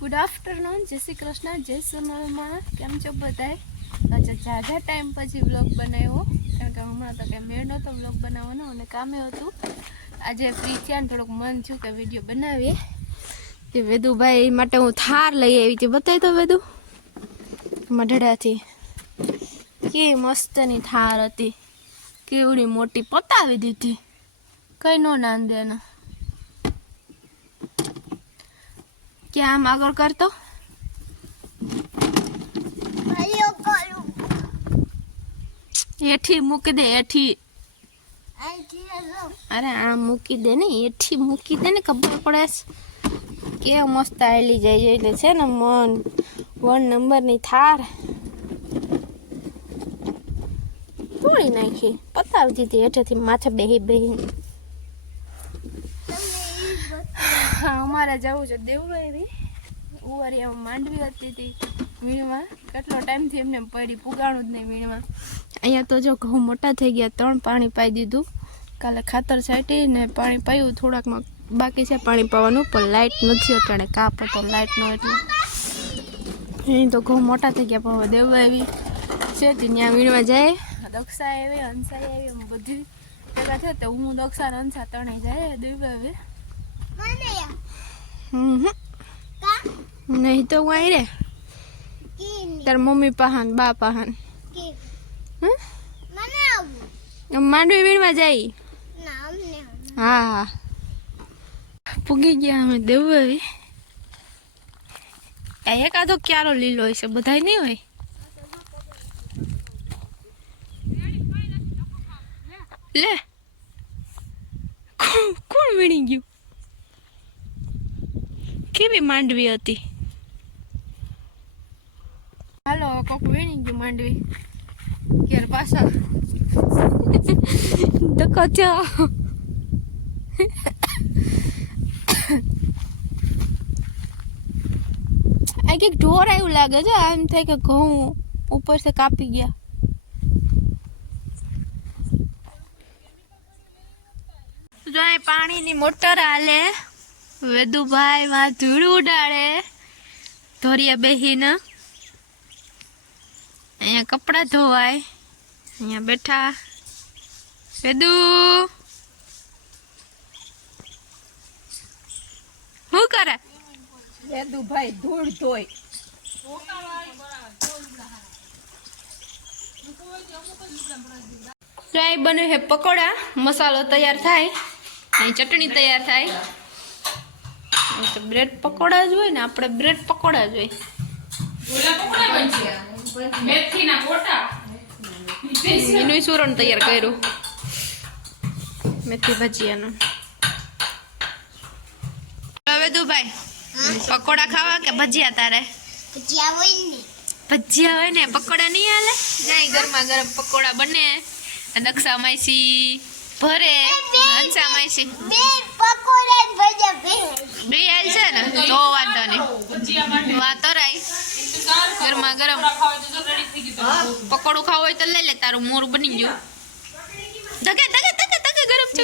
Good afternoon, जय श्री कृष्ण, जय सोनलमा। केम छो बधाय? अच्छा, जाजा टाइम पछी व्लॉग बनाव्यो कारण के हमणां तो के मेळ नतो व्लॉग बनावવાનો અને કામે હતું। આજે ફ્રી થયા ને થોડુંક મન થયું કે વિડીયો બનાવીએ। તે વેદુભાઈ માટે હું થાર લઈ આવી હતી, બતાવી તો વેદુ મઢડાથી કે મસ્તની થાર હતી, કેવડી મોટી પતાવી દીધી, કઈ નો નાંદે એના क्या आम आगर कर तो एठी मूकी दे, एठी अरे आम मूकी दे ने, एठी मूकी दे ने, खबर पड़े के मस्त आयली जाय એટલે છે ને મન 1 નંબર ની થાર તોડી નાખી, પતાવી દીધી એઠેથી માથે બેહી બેહી। અમારે જવું છે દેવળાવી, ઉવારી માંડવી હતી તી વીણમાં, કેટલો ટાઈમથી એમને પડી, પુગાણું જ નહીં વીણમાં। અહીંયા તો જો ઘઉં મોટા થઈ ગયા, 3 પાણી પાઈ દીધું, કાલે ખાતર છાંટી ને પાણી પાયું, થોડાકમાં બાકી છે પાણી પાવાનું, પણ લાઇટ નથી અટાણે, કાપ હતો લાઇટનો એટલે અહીં તો ઘઉં મોટા થઈ ગયા। પણ હવે દેવળાવી છે ત્યાં વીણવા જાય, દક્ષા આવી, હંસા આવી, બધી ભેગા છે તો હું દક્ષા હંસા ત્રણેય જાય દેવળાવી। नहीं तो वहीं रे तेर मम्मी पहान बा पहान मांडवी वीणवा जाई। हाँ हाँ पुगी गया हमें देवळावी। एक आधो क्यारो लीलो है, बधाई नहीं होय ले कौन वीणी गયું? કેવી માંડવી હતી? હાલો કોક વીણી ગયું માંડવી કેર પાછા ધક્કો થયો। આ કંઈક ઢોર આવ્યું લાગે છે, એમ થાય કે ઘઉં ઉપર से કાપી ગયા। જો આ પાણીની મોટર હાલે, વેદુભાઈ માં ધૂળ ઉડાડે ધોરિયા બેહીને, અહીંયા કપડા ધોવાય, અહીંયા બેઠા વેદુ શું કરે? વેદુભાઈ ધૂળ ધોય। ચાય બને છે પકોડા, મસાલો તૈયાર થાય, અહીં ચટણી તૈયાર થાય, तो ब्रेड पकोड़ा जो है ना, આપણે ब्रेड पकोड़ा जो है मेथी ना गोटा इनु सूरण तैयार કર્યું, मेथी भजियाનો। હવે તો ભાઈ પકોડા ખાવા કે ભજીયા? તારે ભજીયા હોય ને પકોડા નહીં હાલે? નહીં, ગરમા ગરમ પકોડા બને, દક્ષા માસી ભરે, હંસા માસી બે હાલ છે ને તો વાંધો નહીં, વાતો રાઈ ગરમા ગરમ પકોડું ખાવું હોય તો લઈ લે, તારું મોરું બની ગયું। ધકે ધકે ધકે ધકે ગરમ છે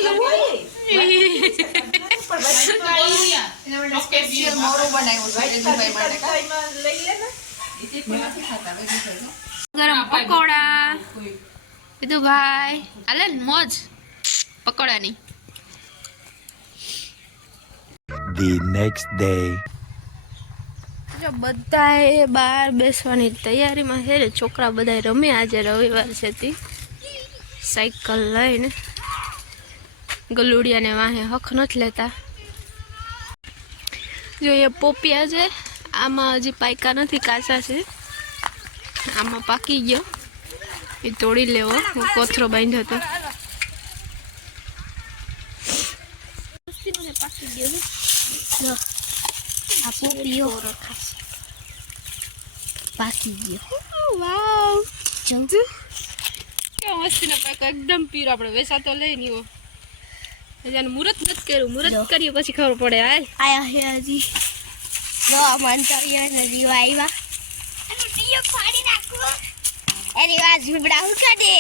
ગરમ પકોડા। કીધું ભાઈ હાલે મોજ પકોડાની। The next day. જો બધાએ બહાર બેસવાની તૈયારીમાં છે ને, છોકરા બધા રમે, આજે રવિવાર છે તે સાયકલ લઈને ગલુડિયાને વાહે હક નથી લેતા। જો એ પોપિયા છે, આમાં હજી પાયકા નથી, કાચા છે, આમાં પાકી ગયો, એ તોડી લેવો, હું કોથરો બાંધ્યો હતો, પાકી ગયો। આ પોપિયો પાકી ગયો, વાવ જલ્દી કેવો મસ્તીનો પાકો, એકદમ પીરો, આપણે વેસાતો લઈ નીવો, એનું મુહૂર્ત નથી કર્યું, મુહૂર્ત કરીએ પછી ખબર પડે। હાલ આયા હે હજી જો મંતરિયા ને દીવા આવ્યા, એનું ટીયો ફાડી નાખો, એની વાત ઝૂબડા હું કાઢે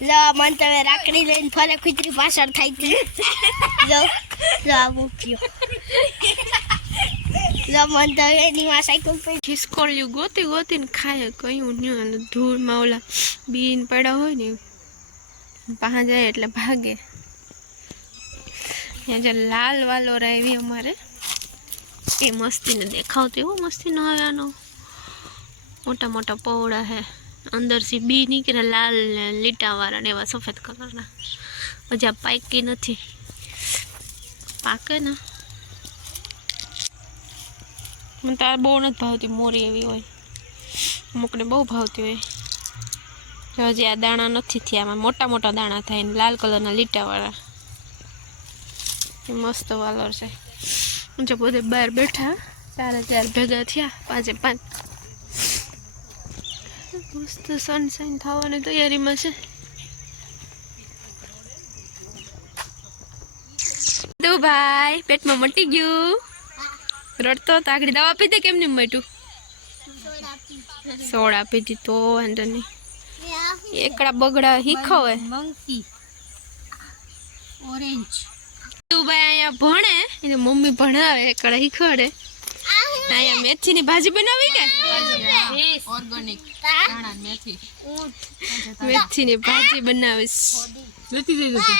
જો મંતરે રાખડી લઈને ફરે કુતરી પાછળ થઈ ગઈ જો લાવો પીઓ લમન તો એની માં સાયકલ પર ખિસકોળિયું ગોતી ગોતીને ખાય કયું ન્યું ધૂળમાં ઓલા બીન પડ્યા હોય ને પા જાય એટલે ભાગે. ત્યાં જે લાલ વાલો રાવી અમારે એ મસ્તીને દેખાવતો એવો મસ્તી ન આવે આનો. મોટા મોટા પૌડા હે અંદરથી બી નીકળે લાલ ને લીટાવાળા ને એવા સફેદ કલરના. હજી આ પાકી નથી, પાકે ને મને તાર બહુ નથી ભાવતી મોરી એવી હોય, અમુકને બહુ ભાવતી હોય. હજી આ દાણા નથી થયા, આમાં મોટા મોટા દાણા થાય ને લાલ કલરના લીટાવાળા એ મસ્ત વાલર છે. જો બધે બહાર બેઠા 4 ભેગા થયા 5 મસ્ત સનસાઇન થવાની તૈયારીમાં છે. તો ભાઈ પેટમાં મટી ગયું, રડતો તો આગળ દવા આપી દે. કેમ નહીં મટ્યું? સોળ આપી હતી તો વાંધો નહીં. એકડા બગડા હીખો હોય મંકી ઓરેન્જ તું ભાઈ અહીંયા ભણે એને મમ્મી ભણાવે, એકડા હીખવાડે. અહીંયા મેથીની ભાજી બનાવી કે ઓર્ગેનિક દાણા મેથી મેથીની ભાજી બનાવીશ. લેતી જઈ જતી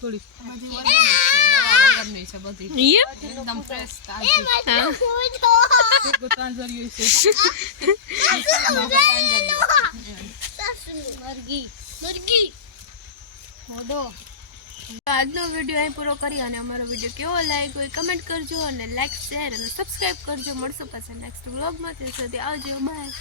થોડી બધી ઓર્ગેનિક છે, દવા વગરની છે બધી, યે એકદમ ફ્રેશ તાજી. હા. તાંજરિયું છે મુર્ગી મુર્ગી મોડો. આજનો વિડીયો અહીં પૂરો કરી અને અમારો વિડીયો કેવો લાગ્યો હોય કમેન્ટ કરજો અને લાઈક શેર અને સબસ્ક્રાઈબ કરજો. મળશો પાછા નેક્સ્ટ વ્લોગમાં. ત્યાં સુધી આવજો, બાય.